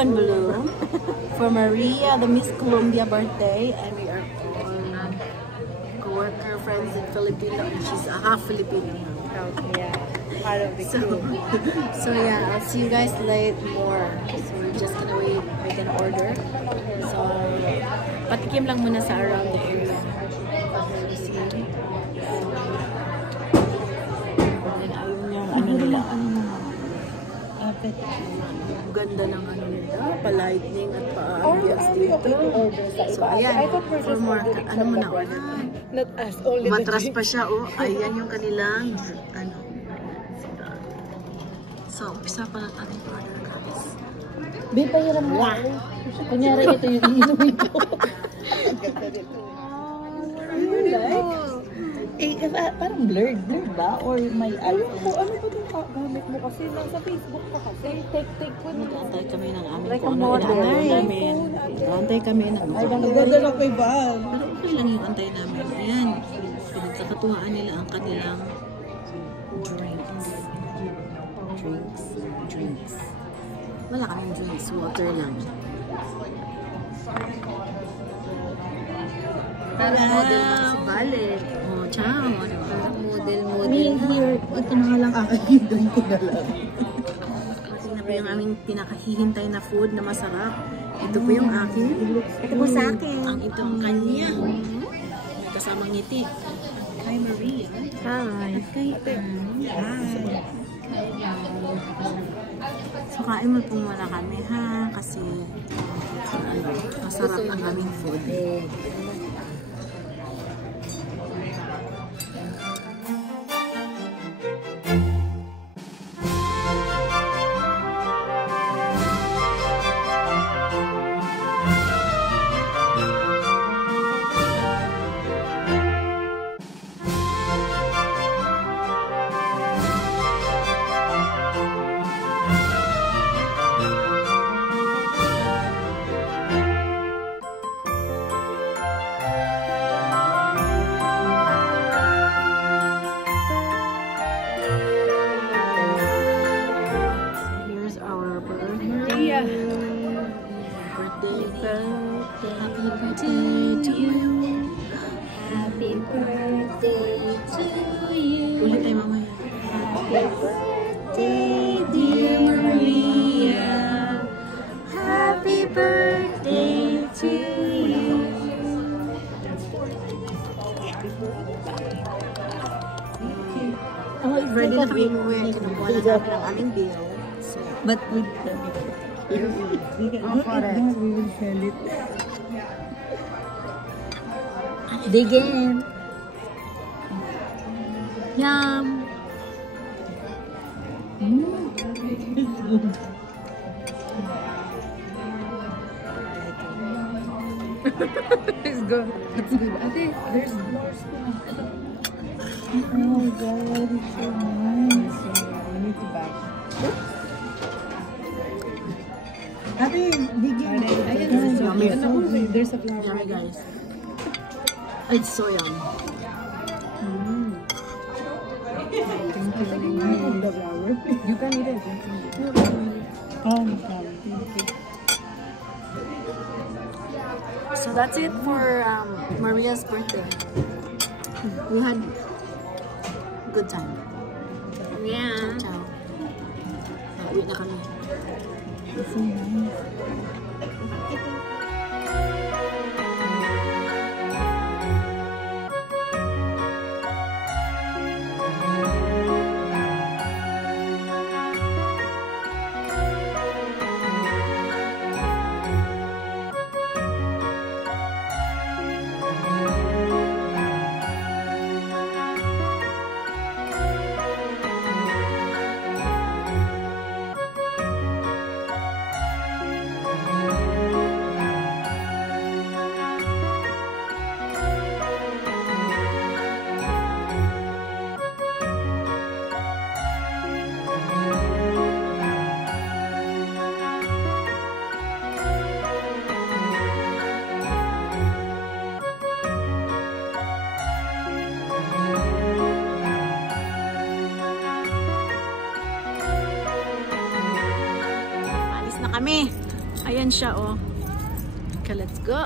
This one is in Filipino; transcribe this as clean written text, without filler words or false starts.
and blue for Maria, the Miss Colombia birthday, and we are all co-worker friends in Filipino, and she's a half Filipino. Yeah, part of the crew. So yeah, I'll see you guys later more. So we're just gonna wait. We're gonna order. So patikim lang muna sa around the area. And ayun yung ano nila. Ganda ng ano nila, pa-lightning at pa-ambience dito. So ayan, for more, ano muna, Not us, only matras pa siya, oh. Ayan yung kanilang, ano. So, umpisa pa lang ating order, guys. Babe, pahiram mo. Kunyari, ito yung iinumin ko. Eh, parang blurred ba? Or may iPhone? Ano ba itong gamit mo kasi? Nasa Facebook ka kasi. Take ko nito. Antay kami ng aming kung ano inaantay namin. Antay kami ng Ganda lang kay Val. pero okay lang yung antay namin. Ayan, pinagkakatuwaan nila ang kanilang drinks. Wala kaming drinks, water lang. Parang model na si Valet. Oh, ciao. Model. Here, ito na nga lang aking drink ko na lang. Kasi na po yung aming pinakahihintay na food na masarap. Ito po yung akin. Ito po sa akin. Ang itong kanya. May kasamang ngiti. Hi, Maria. Hi. At kay Hi. So, kain mo po muna kami, ha? Kasi masarap ang aming food. Happy birthday to you. Ulit tayo mamaya. Happy birthday, dear Maria. Happy birthday to you. Ready na kami umuwi. Kinukuha na namin ang aming bill. So, But we Go for it. We will sell it. Dig in. Yum! It's good. It's good. I think there's more spoon. Oh God, it's so nice. We need to buy. Ate, bigyan. Yummy. There's a flower. Yummy, guys. It's so yum. The flower. You can eat it. Oh, no problem. Thank you. So that's it for Maria's birthday. We had a good time. Yeah. Ciao. Uwi na kami. It's so nice. Kami. Ayan siya, oh. Okay, let's go.